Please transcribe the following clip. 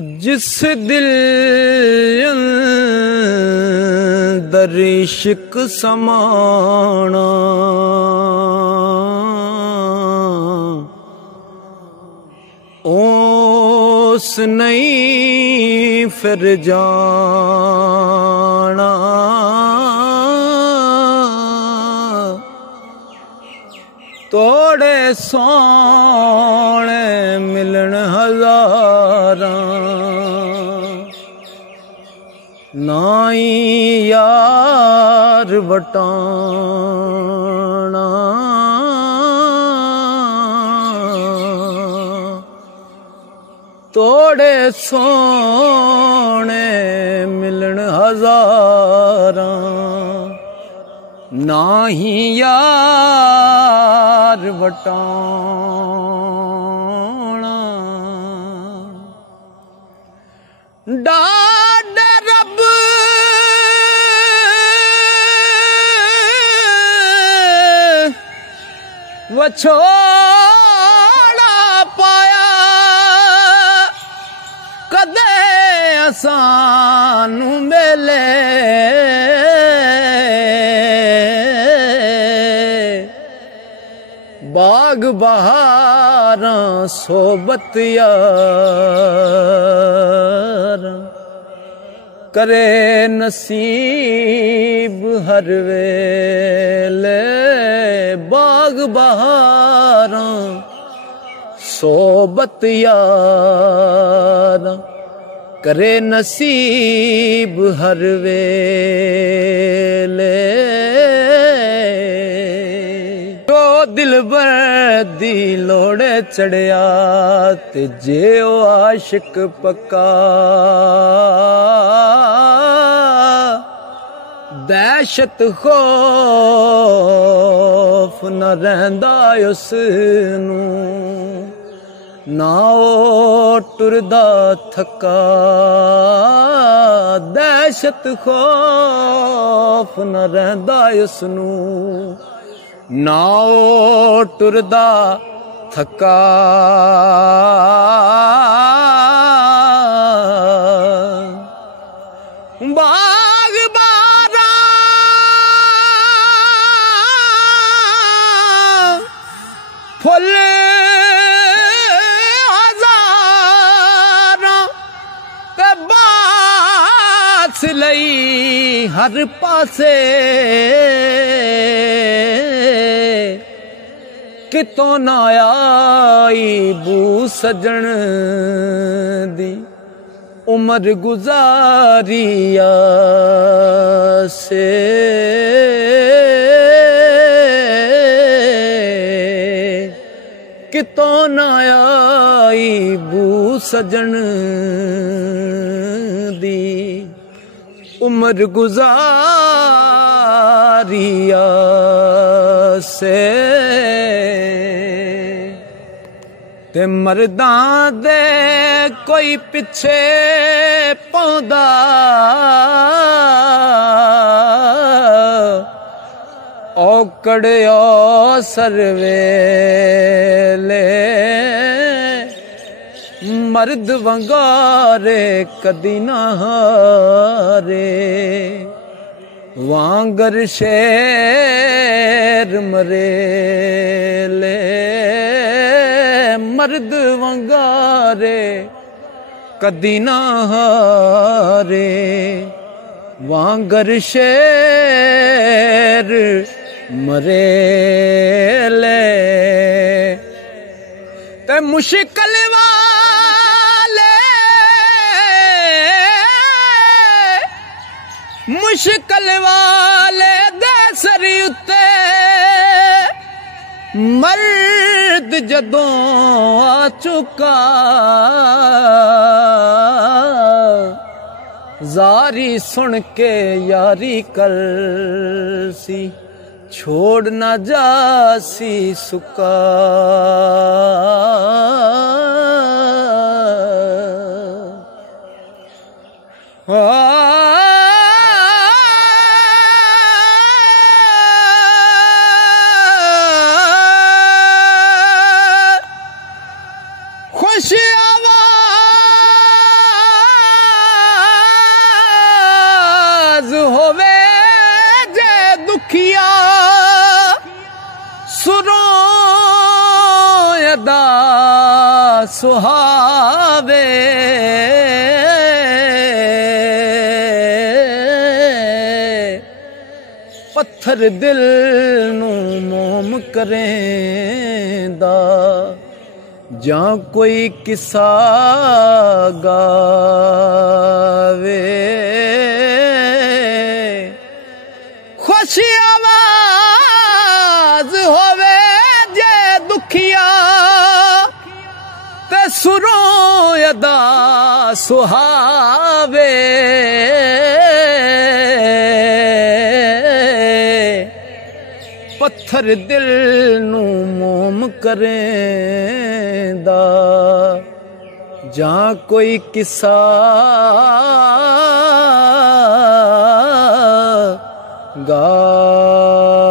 जिस दिल अंदर इश्क समाना, ओस नहीं फिर जाना। तोड़े सोने मिलन हजारां, नाई यार वटाना। तोड़े सोने मिलन हजारां, नाही यार वटाना। डाड रब वछोड़ा पाया, कदे असानू मिले बाग बहारां सोबत यार। करे नसीब हर वेले बाग बहारां सोबत यार। करे नसीब हर वेले दिलबर दी लोड़े चढ़िया ते जे ओ आशिक पक्का। दहशत खौफ न रहंदा उसनू, ना ओ टुरदा थका। दहशत खौफ न रहंदा उसनू, ना ओ टुरदा थका। बाग बारा फुल हजारां ते बास लई हर पासे। कितों ना आई बू सजन दी, उमर गुजारिया से। कितों ना आई बू सजन दी, उमर गुजारिया से। ते मर्दां दे कोई पिछे पौंदा, औकड़ियो सरवेले। मर्द वंगारे कदी ना हारे, वांगर शेर मरेले। मर्द वंगारे कदी ना हारे, वांगर शेर मरेले। ते मुश्किल वाले, मुश्किल वाले दे सरी उत्ते मर्द जदों आ चुका। जारी सुन के यारी कर सी, छोड़ ना जासी सुका। खुशियाँ सुहावे पत्थर दिल नू मोम करेंदा जां कोई किस्सा गावे खुश आवाज होवे जे दुखिया ते सुरों अदा सुहावे पत्थर दिल नू मोम करेंदा जां कोई किस्सा गावे।